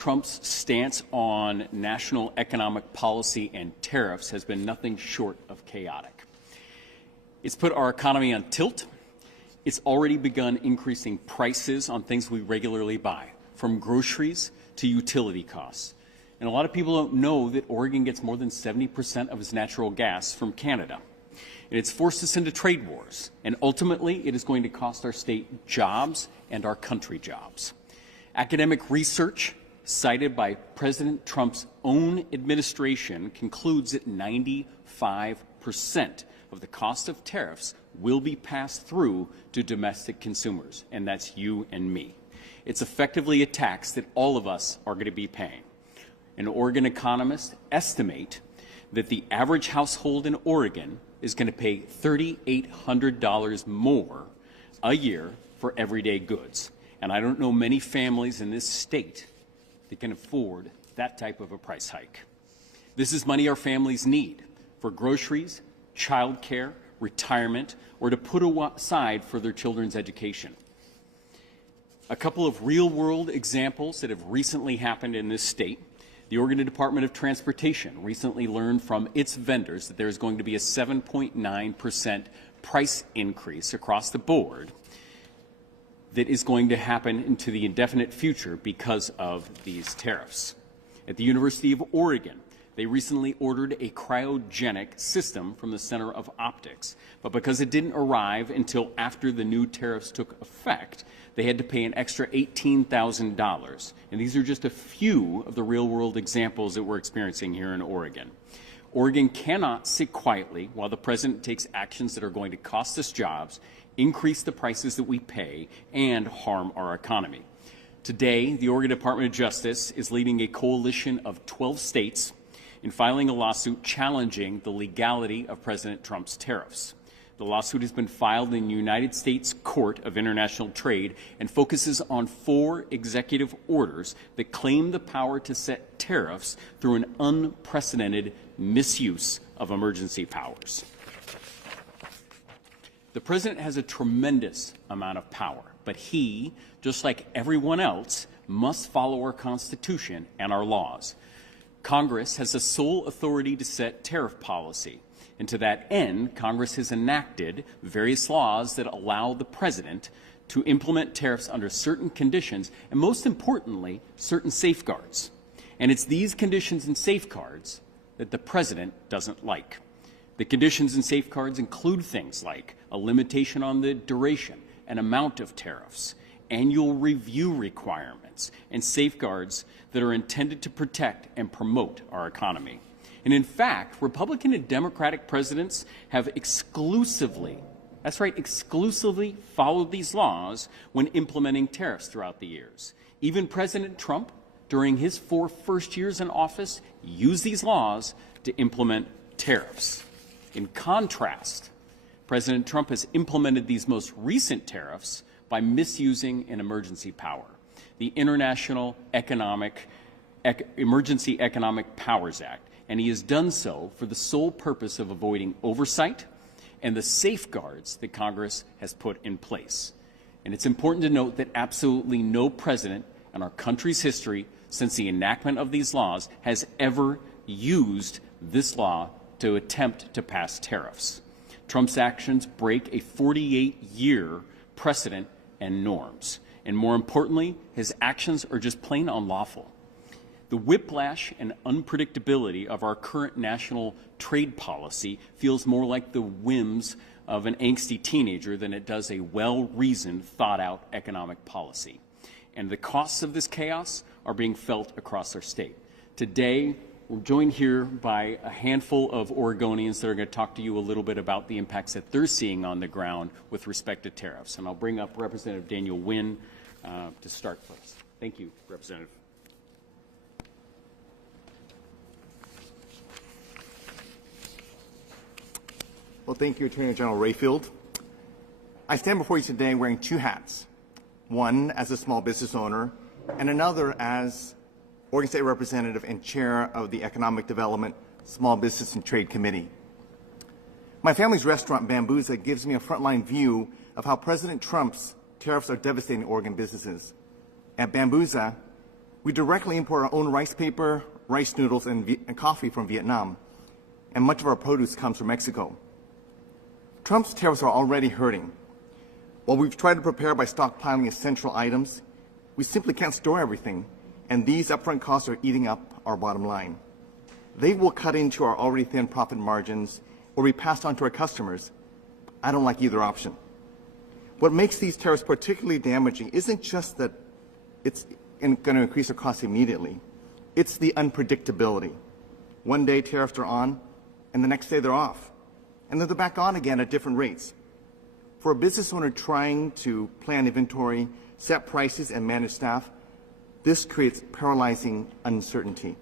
Trump's stance on national economic policy and tariffs has been nothing short of chaotic. It's put our economy on tilt. It's already begun increasing prices on things we regularly buy, from groceries to utility costs. And a lot of people don't know that Oregon gets more than 70% of its natural gas from Canada. And it's forced us into trade wars. And ultimately, it is going to cost our state jobs and our country jobs. Academic research cited by President Trump's own administration concludes that 95% of the cost of tariffs will be passed through to domestic consumers, and that's you and me. It's effectively a tax that all of us are going to be paying. And Oregon economists estimate that the average household in Oregon is going to pay $3,800 more a year for everyday goods. And I don't know many families in this state that can afford that type of a price hike. This is money our families need for groceries, child care, retirement, or to put aside for their children's education. A couple of real-world examples that have recently happened in this state. The Oregon Department of Transportation recently learned from its vendors that there is going to be a 7.9% price increase across the board that is going to happen into the indefinite future because of these tariffs. At the University of Oregon, they recently ordered a cryogenic system from the Center of Optics, but because it didn't arrive until after the new tariffs took effect, they had to pay an extra $18,000. And these are just a few of the real-world examples that we're experiencing here in Oregon. Oregon cannot sit quietly while the president takes actions that are going to cost us jobs, increase the prices that we pay, and harm our economy. Today, the Oregon Department of Justice is leading a coalition of 12 states in filing a lawsuit challenging the legality of President Trump's tariffs. The lawsuit has been filed in the United States Court of International Trade and focuses on 4 executive orders that claim the power to set tariffs through an unprecedented misuse of emergency powers. The president has a tremendous amount of power, but he, just like everyone else, must follow our Constitution and our laws. Congress has the sole authority to set tariff policy, and to that end, Congress has enacted various laws that allow the president to implement tariffs under certain conditions, and most importantly, certain safeguards. And it's these conditions and safeguards that the president doesn't like. The conditions and safeguards include things like a limitation on the duration and amount of tariffs, annual review requirements, and safeguards that are intended to protect and promote our economy. And in fact, Republican and Democratic presidents have exclusively followed these laws when implementing tariffs throughout the years. Even President Trump, during his 4 first years in office, used these laws to implement tariffs. In contrast, President Trump has implemented these most recent tariffs by misusing an emergency power, the International Emergency Economic Powers Act, and he has done so for the sole purpose of avoiding oversight and the safeguards that Congress has put in place. And it's important to note that absolutely no president in our country's history since the enactment of these laws has ever used this law to attempt to pass tariffs. Trump's actions break a 48-year precedent and norms. And more importantly, his actions are just plain unlawful. The whiplash and unpredictability of our current national trade policy feels more like the whims of an angsty teenager than it does a well-reasoned, thought-out economic policy. And the costs of this chaos are being felt across our state. Today, we're joined here by a handful of Oregonians that are going to talk to you a little bit about the impacts that they're seeing on the ground with respect to tariffs. And I'll bring up Representative Daniel Wynn to start first. Thank you, Representative. Well, thank you, Attorney General Rayfield. I stand before you today wearing 2 hats, one as a small business owner and another as Oregon State Representative and Chair of the Economic Development, Small Business and Trade Committee. My family's restaurant, Bambuza, gives me a frontline view of how President Trump's tariffs are devastating Oregon businesses. At Bambuza, We directly import our own rice paper, rice noodles, and coffee from Vietnam, and much of our produce comes from Mexico. Trump's tariffs are already hurting. While we've tried to prepare by stockpiling essential items, we simply can't store everything, and these upfront costs are eating up our bottom line. They will cut into our already thin profit margins or be passed on to our customers. I don't like either option. What makes these tariffs particularly damaging isn't just that it's going to increase our costs immediately. It's the unpredictability. One day tariffs are on, and the next day they're off. And then they're back on again at different rates. For a business owner trying to plan inventory, set prices, and manage staff, this creates paralyzing uncertainty.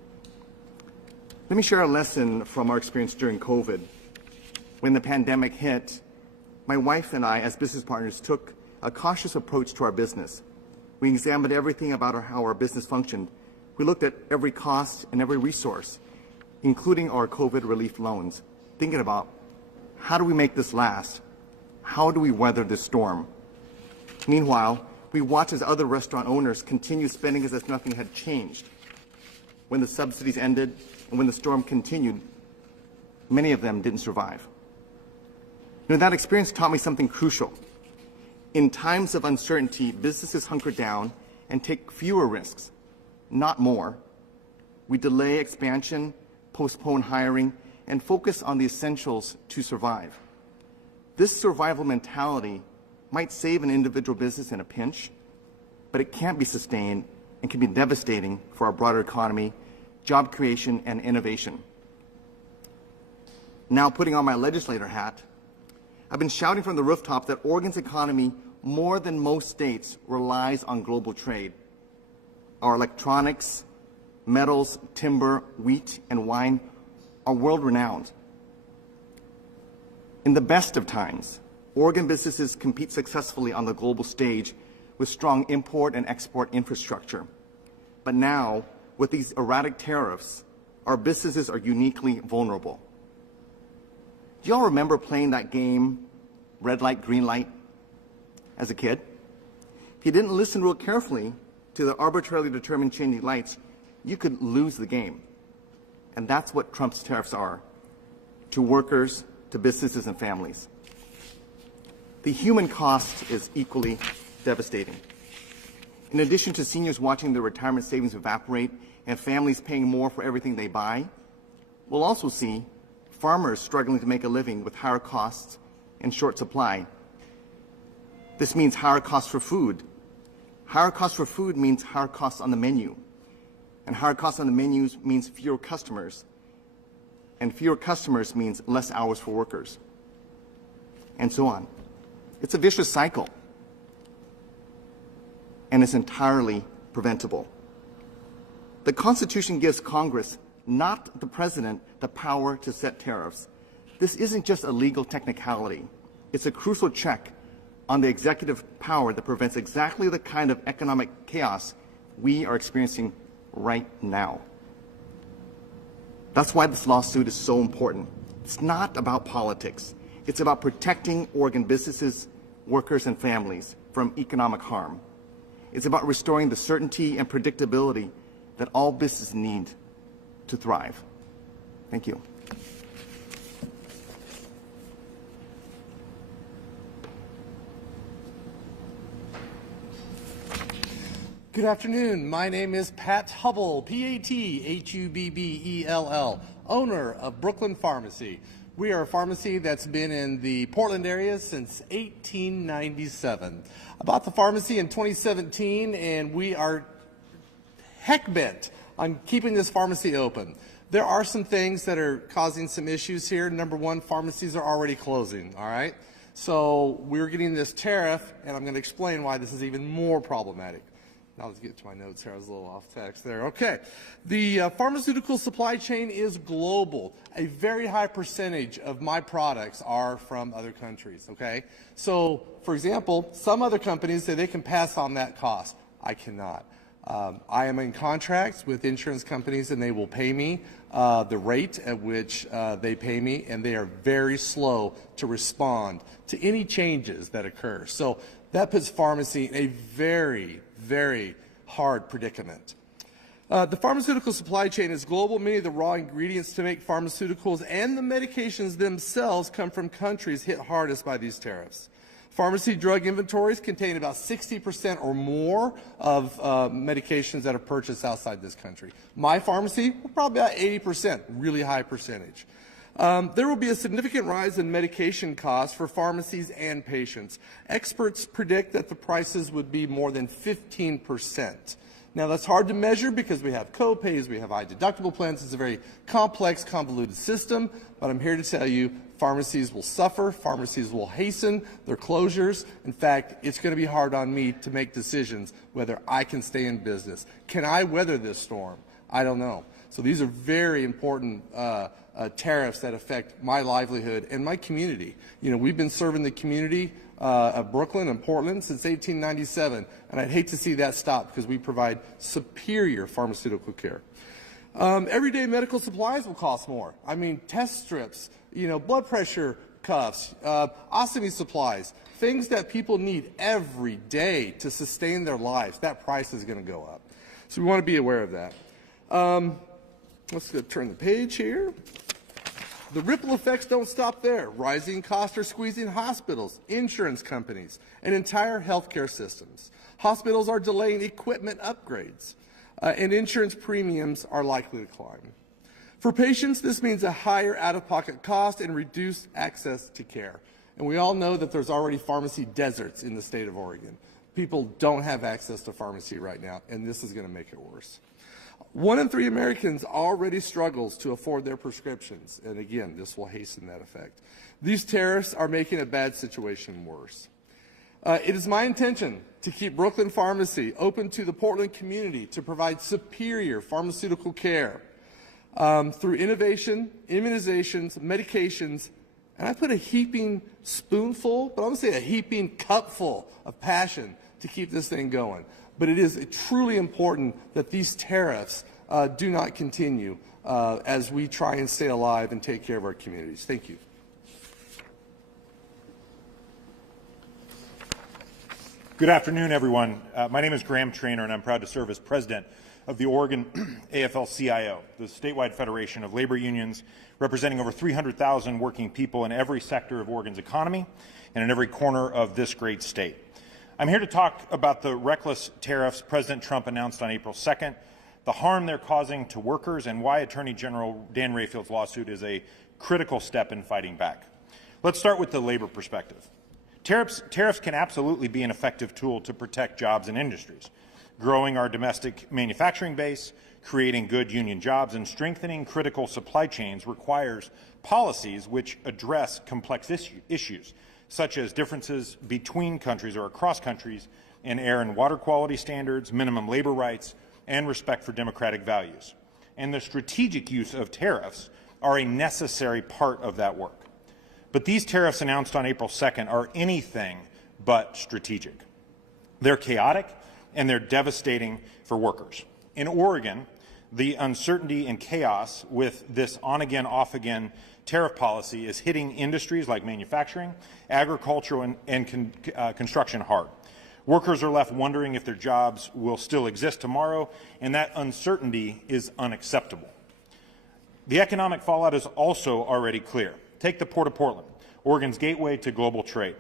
Let me share a lesson from our experience during COVID. When the pandemic hit, my wife and I, as business partners, took a cautious approach to our business. We examined everything about how our business functioned. We looked at every cost and every resource, including our COVID relief loans, thinking about how do we make this last? How do we weather this storm? Meanwhile, we watched as other restaurant owners continued spending as if nothing had changed. When the subsidies ended and when the storm continued, many of them didn't survive. That experience taught me something crucial. In times of uncertainty, businesses hunker down and take fewer risks, not more. We delay expansion, postpone hiring, and focus on the essentials to survive. This survival mentality might save an individual business in a pinch, but it can't be sustained and can be devastating for our broader economy, job creation, and innovation. Now, putting on my legislator hat, I've been shouting from the rooftop that Oregon's economy, more than most states, relies on global trade. Our electronics, metals, timber, wheat, and wine are world-renowned. In the best of times, Oregon businesses compete successfully on the global stage with strong import and export infrastructure. But now, with these erratic tariffs, our businesses are uniquely vulnerable. Do y'all remember playing that game, red light, green light, as a kid? If you didn't listen real carefully to the arbitrarily determined changing lights, you could lose the game. And that's what Trump's tariffs are, to workers, to businesses and families. The human cost is equally devastating. In addition to seniors watching their retirement savings evaporate and families paying more for everything they buy, we'll also see farmers struggling to make a living with higher costs and short supply. This means higher costs for food. Higher costs for food means higher costs on the menu. And higher costs on the menus means fewer customers. And fewer customers means less hours for workers. And so on. It's a vicious cycle. And it's entirely preventable. The Constitution gives Congress, not the President, the power to set tariffs. This isn't just a legal technicality. It's a crucial check on the executive power that prevents exactly the kind of economic chaos we are experiencing right now. That's why this lawsuit is so important. It's not about politics. It's about protecting Oregon businesses, workers, and families from economic harm. It's about restoring the certainty and predictability that all businesses need to thrive. Thank you. Good afternoon. My name is Pat Hubble, P-A-T-H-U-B-B-E-L-L, owner of Brooklyn Pharmacy. We are a pharmacy that's been in the Portland area since 1897. I bought the pharmacy in 2017, and we are heck bent on keeping this pharmacy open. There are some things that are causing some issues here. Number one, pharmacies are already closing, all right? So we're getting this tariff, and I'm going to explain why this is even more problematic. Now let's get to my notes here. I was a little off text there. Okay. The pharmaceutical supply chain is global. A very high percentage of my products are from other countries, okay? So, for example, some other companies say they can pass on that cost. I cannot. I am in contracts with insurance companies, and they will pay me the rate at which they pay me, and they are very slow to respond to any changes that occur. So that puts pharmacy in a very, very hard predicament. The pharmaceutical supply chain is global. Many of the raw ingredients to make pharmaceuticals and the medications themselves come from countries hit hardest by these tariffs. Pharmacy drug inventories contain about 60% or more of medications that are purchased outside this country. My pharmacy, probably about 80%, really high percentage. There will be a significant rise in medication costs for pharmacies and patients. Experts predict that the prices would be more than 15%. Now, that's hard to measure because we have co-pays, we have high deductible plans. It's a very complex, convoluted system, but I'm here to tell you pharmacies will suffer, pharmacies will hasten their closures. In fact, it's going to be hard on me to make decisions whether I can stay in business. Can I weather this storm? I don't know. So these are very important tariffs that affect my livelihood and my community. You know, we've been serving the community of Brooklyn and Portland since 1897, and I'd hate to see that stop because we provide superior pharmaceutical care. Everyday medical supplies will cost more. I mean, test strips, you know, blood pressure cuffs, ostomy supplies, things that people need every day to sustain their lives. That price is going to go up. So we want to be aware of that. Let's go turn the page here. The ripple effects don't stop there. Rising costs are squeezing hospitals, insurance companies, and entire healthcare systems. Hospitals are delaying equipment upgrades, and insurance premiums are likely to climb. For patients, this means a higher out-of-pocket cost and reduced access to care. And we all know that there's already pharmacy deserts in the state of Oregon. People don't have access to pharmacy right now, and this is going to make it worse. 1 in 3 Americans already struggles to afford their prescriptions, and again, this will hasten that effect. These tariffs are making a bad situation worse. It is my intention to keep Brooklyn Pharmacy open to the Portland community to provide superior pharmaceutical care through innovation, immunizations, medications, and I put a heaping spoonful, but I'm going to say a heaping cupful of passion to keep this thing going. But it is truly important that these tariffs do not continue as we try and stay alive and take care of our communities. Thank you. Good afternoon, everyone. My name is Graham Trainer, and I'm proud to serve as president of the Oregon AFL-CIO, the statewide federation of labor unions representing over 300,000 working people in every sector of Oregon's economy and in every corner of this great state. I'm here to talk about the reckless tariffs President Trump announced on April 2nd, the harm they're causing to workers, and why Attorney General Dan Rayfield's lawsuit is a critical step in fighting back. Let's start with the labor perspective. Tariffs can absolutely be an effective tool to protect jobs and industries, growing our domestic manufacturing base, creating good union jobs, and strengthening critical supply chains requires policies which address complex issues, such as differences between countries or across countries in air and water quality standards, minimum labor rights, and respect for democratic values. And the strategic use of tariffs are a necessary part of that work. But these tariffs announced on April 2nd are anything but strategic. They're chaotic and they're devastating for workers. In Oregon, the uncertainty and chaos with this on-again, off-again tariff policy is hitting industries like manufacturing, agriculture, and construction hard. Workers are left wondering if their jobs will still exist tomorrow, and that uncertainty is unacceptable. The economic fallout is also already clear. Take the Port of Portland, Oregon's gateway to global trade.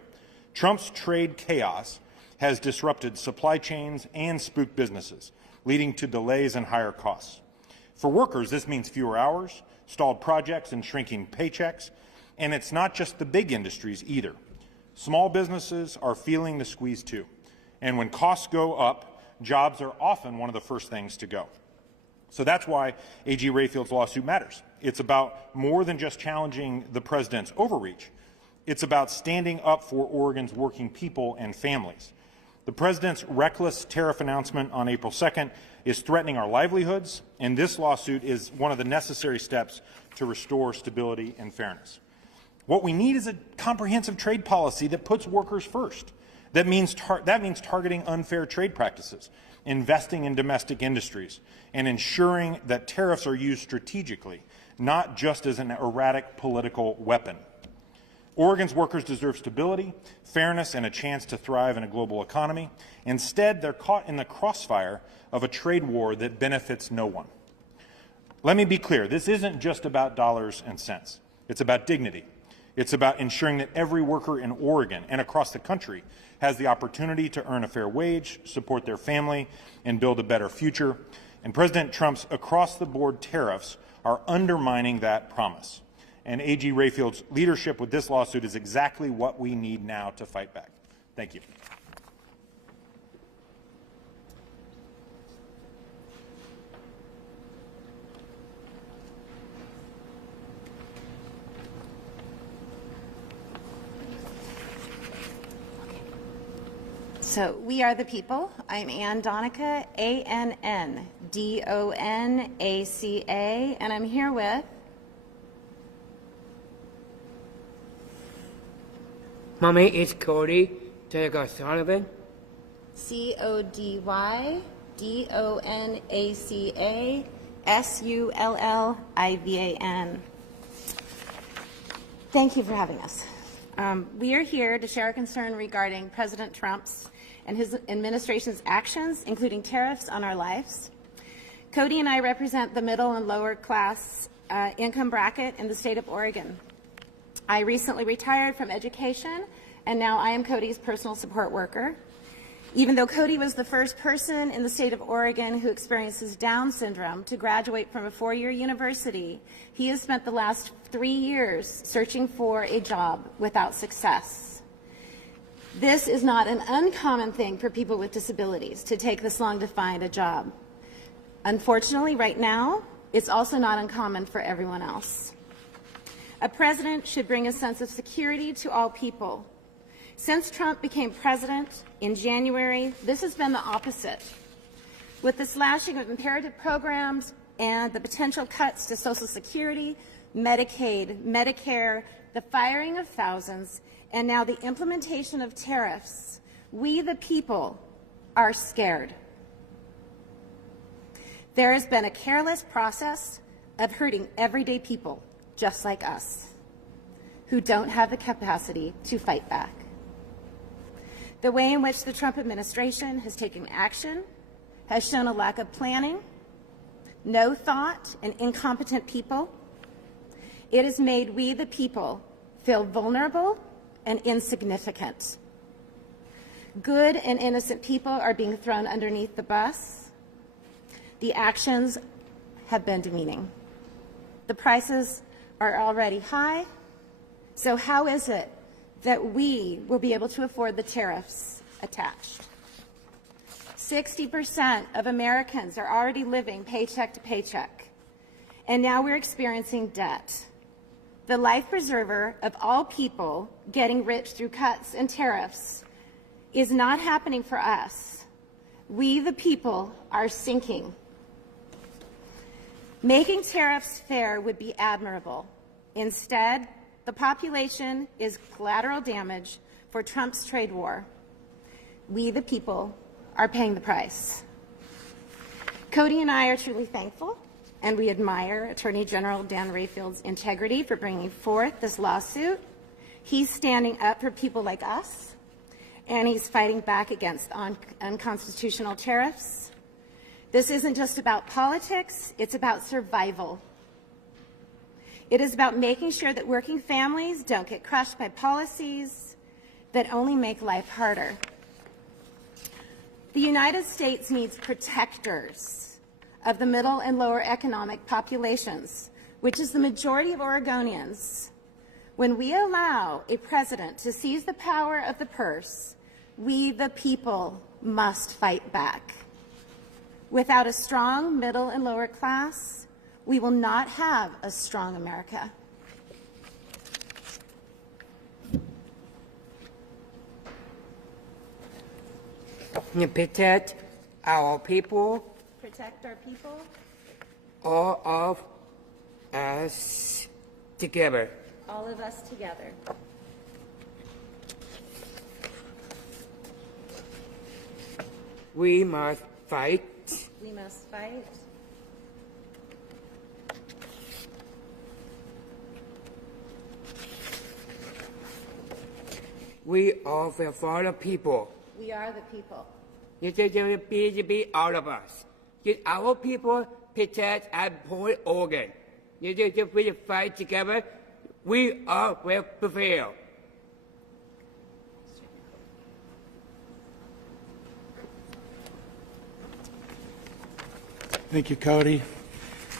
Trump's trade chaos has disrupted supply chains and spooked businesses, leading to delays and higher costs. For workers, this means fewer hours, stalled projects, and shrinking paychecks. And it's not just the big industries either. Small businesses are feeling the squeeze too. And when costs go up, jobs are often one of the first things to go. So that's why AG Rayfield's lawsuit matters. It's about more than just challenging the president's overreach. It's about standing up for Oregon's working people and families. The president's reckless tariff announcement on April 2nd is threatening our livelihoods, and this lawsuit is one of the necessary steps to restore stability and fairness. What we need is a comprehensive trade policy that puts workers first. That means targeting unfair trade practices, investing in domestic industries, and ensuring that tariffs are used strategically, not just as an erratic political weapon. Oregon's workers deserve stability, fairness, and a chance to thrive in a global economy. Instead, they're caught in the crossfire of a trade war that benefits no one. Let me be clear, this isn't just about dollars and cents. It's about dignity. It's about ensuring that every worker in Oregon and across the country has the opportunity to earn a fair wage, support their family, and build a better future. And President Trump's across-the-board tariffs are undermining that promise. And AG Rayfield's leadership with this lawsuit is exactly what we need now to fight back. Thank you. So we are the people. I'm Ann Donica, A-N-N-D-O-N-A-C-A, and I'm here with My name is Cody Sullivan. C-O-D-Y-D-O-N-A-C-A-S-U-L-L-I-V-A-N. Thank you for having us. We are here to share our concern regarding President Trump's and his administration's actions, including tariffs on our lives. Cody and I represent the middle and lower class income bracket in the state of Oregon. I recently retired from education, and now I am Cody's personal support worker. Even though Cody was the first person in the state of Oregon who experiences Down syndrome to graduate from a 4-year university, he has spent the last 3 years searching for a job without success. This is not an uncommon thing for people with disabilities to take this long to find a job. Unfortunately, right now, it's also not uncommon for everyone else. A president should bring a sense of security to all people. Since Trump became president in January, this has been the opposite. With the slashing of imperative programs and the potential cuts to Social Security, Medicaid, Medicare, the firing of thousands, and now the implementation of tariffs, we the people are scared. There has been a careless process of hurting everyday people just like us, who don't have the capacity to fight back. The way in which the Trump administration has taken action has shown a lack of planning, no thought, and incompetent people. It has made we the people feel vulnerable and insignificant. Good and innocent people are being thrown underneath the bus. The actions have been demeaning. The prices are already high, so how is it that we will be able to afford the tariffs attached? 60% of Americans are already living paycheck to paycheck, and now we're experiencing debt. The life preserver of all people getting rich through cuts and tariffs is not happening for us. We, the people, are sinking. Making tariffs fair would be admirable. Instead, the population is collateral damage for Trump's trade war. We, the people, are paying the price. Cody and I are truly thankful, and we admire Attorney General Dan Rayfield's integrity for bringing forth this lawsuit. He's standing up for people like us, and he's fighting back against unconstitutional tariffs. This isn't just about politics, it's about survival. It is about making sure that working families don't get crushed by policies that only make life harder. The United States needs protectors of the middle and lower economic populations, which is the majority of Oregonians. When we allow a president to seize the power of the purse, we, the people, must fight back. Without a strong middle and lower class, we will not have a strong America. Protect our people, Protect our people, all of us together. all of us together. We must fight. We must fight. We are the for the people. We are the people. It is be all of us. Get our people protect and Portland, Oregon. If we fight together, we are will prevail. Thank you, Cody.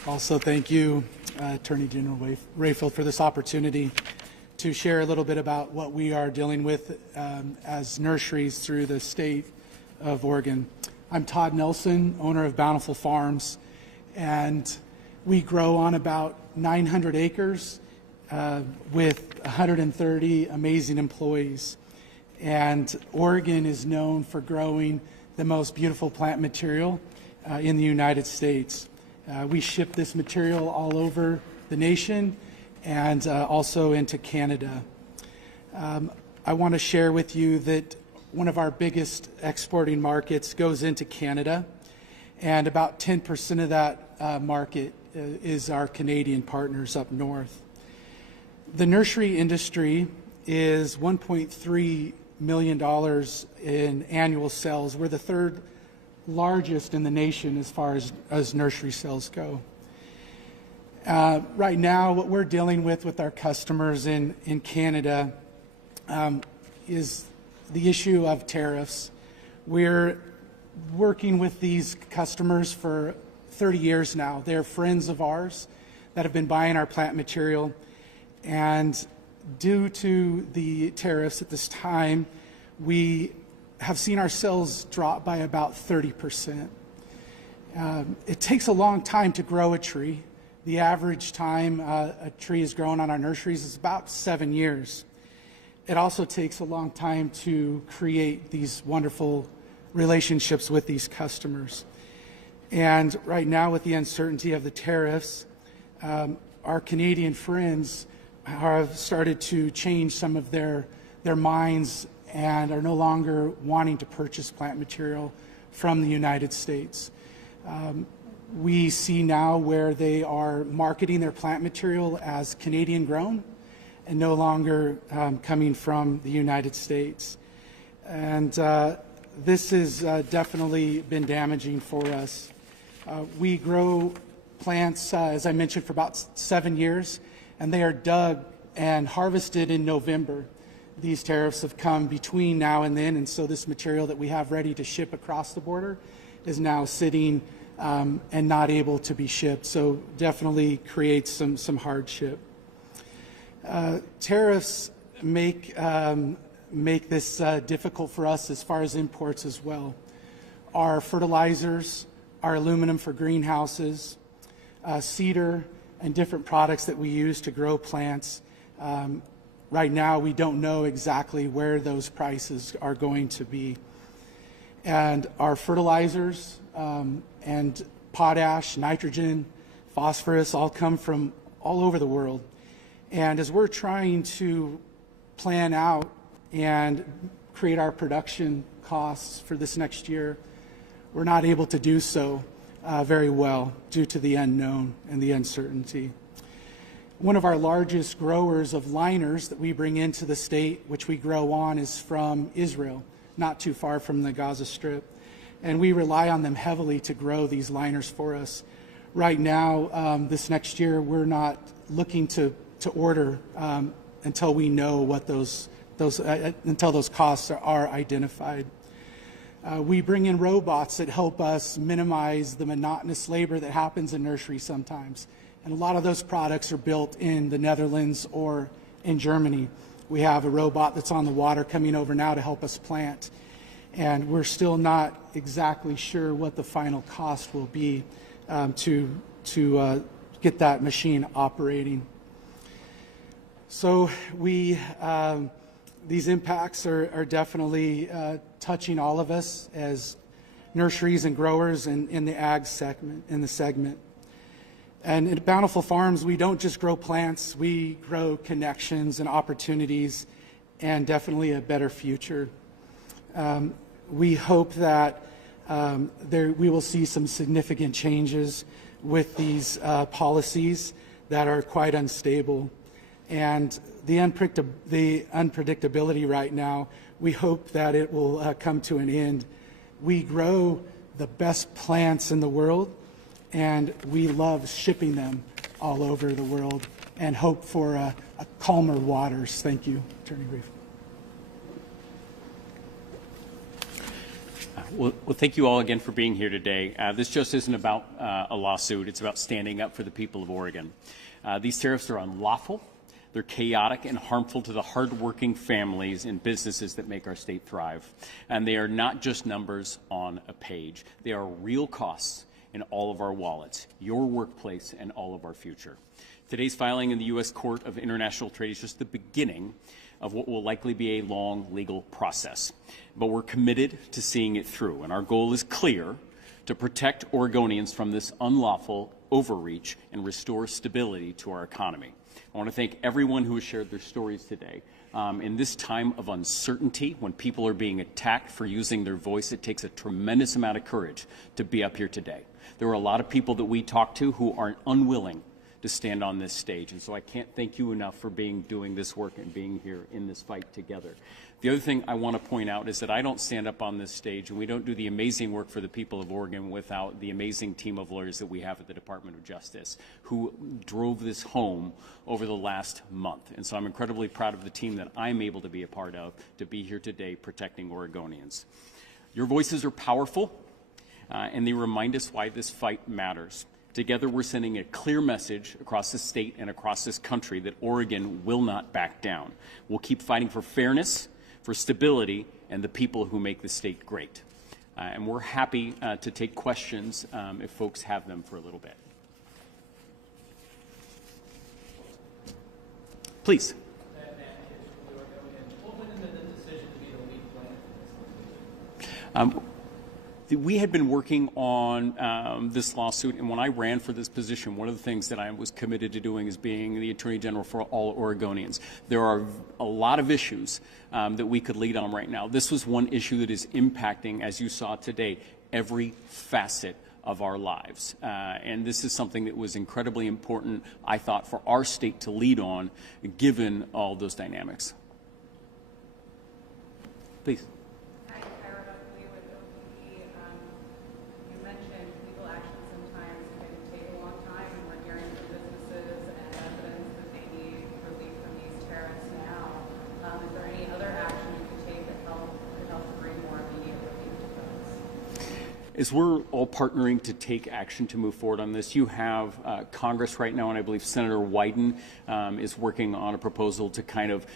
Also, thank you, Attorney General Rayfield, for this opportunity to share a little bit about what we are dealing with as nurseries through the state of Oregon. I'm Todd Nelson, owner of Bountiful Farms, and we grow on about 900 acres with 130 amazing employees. And Oregon is known for growing the most beautiful plant material in the United States. We ship this material all over the nation and also into Canada. I want to share with you that one of our biggest exporting markets goes into Canada, and about 10% of that market is our Canadian partners up north. The nursery industry is $1.3 million in annual sales. We're the third largest in the nation as far as nursery sales go. Right now, what we're dealing with our customers in Canada is the issue of tariffs. We're working with these customers for 30 years now. They're friends of ours that have been buying our plant material, and due to the tariffs at this time, we have seen our sales drop by about 30%. It takes a long time to grow a tree. The average time a tree is grown on our nurseries is about 7 years. It also takes a long time to create these wonderful relationships with these customers. And right now, with the uncertainty of the tariffs, our Canadian friends have started to change some of their minds and are no longer wanting to purchase plant material from the United States. We see now where they are marketing their plant material as Canadian grown and no longer coming from the United States. And this has definitely been damaging for us. We grow plants, as I mentioned, for about 7 years, and they are dug and harvested in November. These tariffs have come between now and then, and so this material that we have ready to ship across the border is now sitting and not able to be shipped, so definitely creates some hardship. Tariffs make this difficult for us as far as imports as well. Our fertilizers, our aluminum for greenhouses, cedar, and different products that we use to grow plants. Right now, we don't know exactly where those prices are going to be. And our fertilizers and potash, nitrogen, phosphorus all come from all over the world. And as we're trying to plan out and create our production costs for this next year, we're not able to do so very well due to the unknown and the uncertainty. One of our largest growers of liners that we bring into the state, which we grow on, is from Israel, not too far from the Gaza Strip. And we rely on them heavily to grow these liners for us. Right now, this next year, we're not looking to order until we know what until those costs are identified. We bring in robots that help us minimize the monotonous labor that happens in nurseries sometimes. And a lot of those products are built in the Netherlands or in Germany. We have a robot that's on the water coming over now to help us plant. And we're still not exactly sure what the final cost will be to get that machine operating. So these impacts are definitely touching all of us as nurseries and growers in the ag segment. And at Bountiful Farms, we don't just grow plants, we grow connections and opportunities and definitely a better future. We hope that we will see some significant changes with these policies that are quite unstable. And the unpredictability right now, we hope that it will come to an end. We grow the best plants in the world, and we love shipping them all over the world and hope for a calmer waters. Thank you, Attorney Reef. Well, thank you all again for being here today. This just isn't about a lawsuit. It's about standing up for the people of Oregon. These tariffs are unlawful. They're chaotic and harmful to the hardworking families and businesses that make our state thrive. And they are not just numbers on a page. They are real costs in all of our wallets, your workplace, and all of our future. Today's filing in the U.S. Court of International Trade is just the beginning of what will likely be a long legal process. But we're committed to seeing it through, and our goal is clear: to protect Oregonians from this unlawful overreach and restore stability to our economy. I want to thank everyone who has shared their stories today. In this time of uncertainty, when people are being attacked for using their voice, it takes a tremendous amount of courage to be up here today. There are a lot of people that we talk to who are unwilling to stand on this stage, and so I can't thank you enough for doing this work and being here in this fight together. The other thing I want to point out is that I don't stand up on this stage, and we don't do the amazing work for the people of Oregon without the amazing team of lawyers that we have at the Department of Justice, who drove this home over the last month. And so I'm incredibly proud of the team that I'm able to be a part of, to be here today protecting Oregonians. Your voices are powerful, and they remind us why this fight matters. Together, we're sending a clear message across the state and across this country that Oregon will not back down. We'll keep fighting for fairness, for stability, and the people who make the state great. And we're happy to take questions if folks have them for a little bit. Please. What went into the decision to be the lead plaintiff in this litigation? We had been working on this lawsuit, and when I ran for this position, one of the things that I was committed to doing is being the Attorney General for all Oregonians. There are a lot of issues that we could lead on right now. This was one issue that is impacting, as you saw today, every facet of our lives. And this is something that was incredibly important, I thought, for our state to lead on, given all those dynamics. Please. As we're all partnering to take action to move forward on this, you have Congress right now, and I believe Senator Wyden is working on a proposal to kind of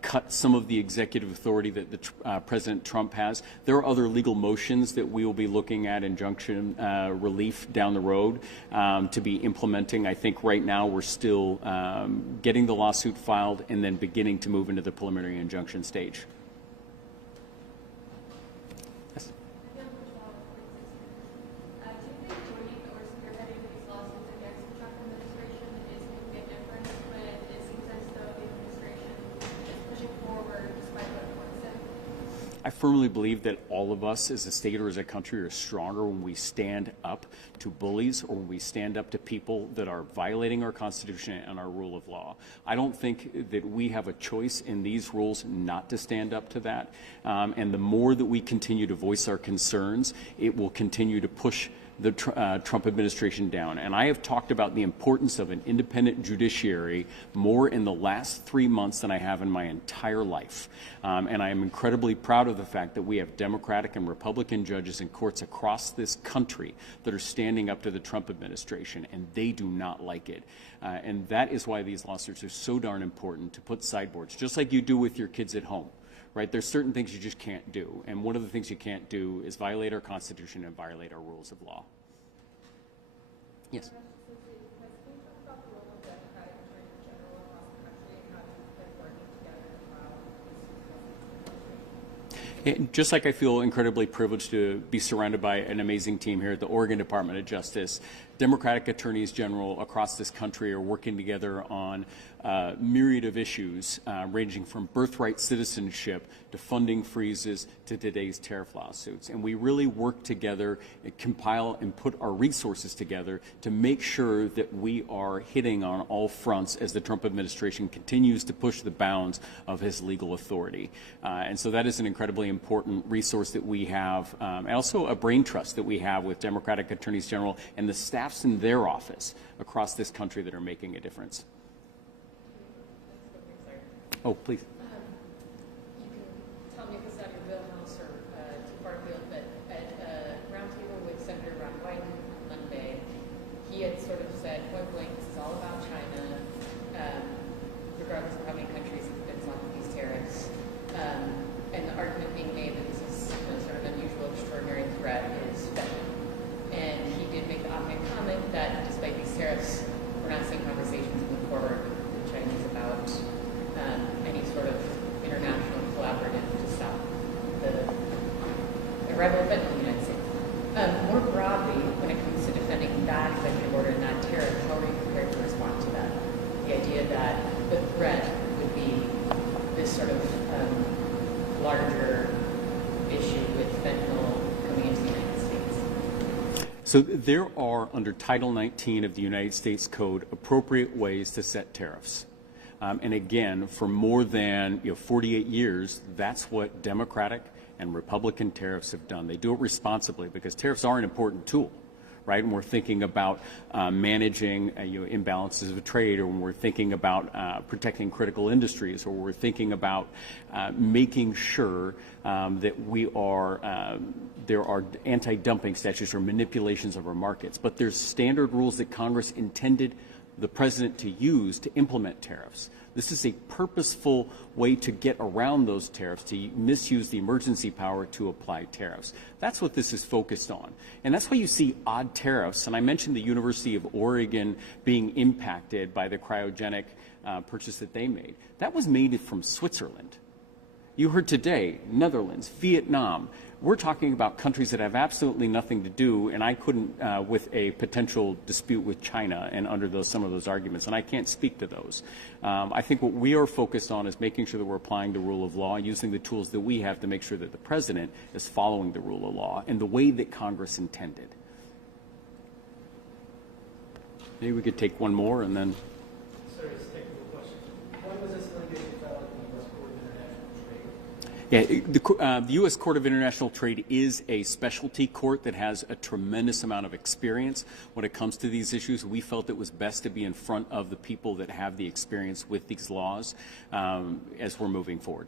cut some of the executive authority that President Trump has. There are other legal motions that we will be looking at, injunction relief down the road to be implementing. I think right now we're still getting the lawsuit filed and then beginning to move into the preliminary injunction stage. I firmly believe that all of us as a state or as a country are stronger when we stand up to bullies or when we stand up to people that are violating our Constitution and our rule of law. I don't think that we have a choice in these rules not to stand up to that. And the more that we continue to voice our concerns, it will continue to push the Trump administration down. And I have talked about the importance of an independent judiciary more in the last 3 months than I have in my entire life. And I am incredibly proud of the fact that we have Democratic and Republican judges in courts across this country that are standing up to the Trump administration, and they do not like it. And that is why these lawsuits are so darn important, to put sideboards, just like you do with your kids at home. Right? There's certain things you just can't do, and one of the things you can't do is violate our Constitution and violate our rules of law. Yes. And just like I feel incredibly privileged to be surrounded by an amazing team here at the Oregon Department of Justice, Democratic attorneys general across this country are working together on a myriad of issues, ranging from birthright citizenship to funding freezes to today's tariff lawsuits. And we really work together and compile and put our resources together to make sure that we are hitting on all fronts as the Trump administration continues to push the bounds of his legal authority. And so that is an incredibly important resource that we have, and also a brain trust that we have with Democratic attorneys general and the staffs in their office across this country that are making a difference. Oh, please. You can tell me if it's out of your wheelhouse or too far afield, but at a roundtable with Senator Ron Wyden on Monday, he had sort of said, point blank, this is all about China, regardless of how many countries have been on these tariffs. And the argument being made that this is sort of an unusual, extraordinary threat is federal. And he did make the offhand comment that despite these tariffs, we're not seeing conversations move forward with the Chinese about any sort of international collaborative to stop the arrival of fentanyl in the United States. More broadly, when it comes to defending that executive order and that tariff, how are you prepared to respond to that? The idea that the threat would be this sort of larger issue with fentanyl coming into the United States. So there are, under Title 19 of the United States Code, appropriate ways to set tariffs. And again, for more than 48 years, that's what Democratic and Republican tariffs have done. They do it responsibly because tariffs are an important tool, right? And we're thinking about managing imbalances of trade, or when we're thinking about protecting critical industries, or we're thinking about making sure that there are anti-dumping statutes or manipulations of our markets. But there's standard rules that Congress intended the president to use to implement tariffs. This is a purposeful way to get around those tariffs, to misuse the emergency power to apply tariffs. That's what this is focused on. And that's why you see odd tariffs. And I mentioned the University of Oregon being impacted by the cryogenic purchase that they made. That was made from Switzerland. You heard today, Netherlands, Vietnam. We're talking about countries that have absolutely nothing to do, and I couldn't, with a potential dispute with China and under some of those arguments, and I can't speak to those. I think what we are focused on is making sure that we're applying the rule of law, using the tools that we have to make sure that the president is following the rule of law in the way that Congress intended. Maybe we could take one more and then. Sorry, it's a technical question. When was this litigation filed in the U.S. Court of International Trade? Yeah, the U.S. Court of International Trade is a specialty court that has a tremendous amount of experience when it comes to these issues. We felt it was best to be in front of the people that have the experience with these laws as we're moving forward.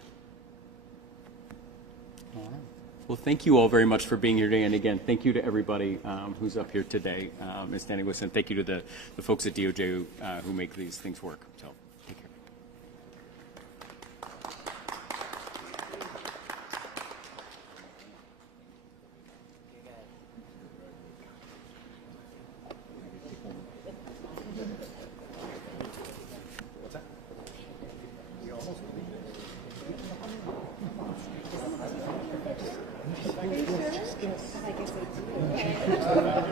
All right. Well, thank you all very much for being here today. And again, thank you to everybody who's up here today and standing with us. And thank you to the folks at DOJ who make these things work. So, take care. I guess I do.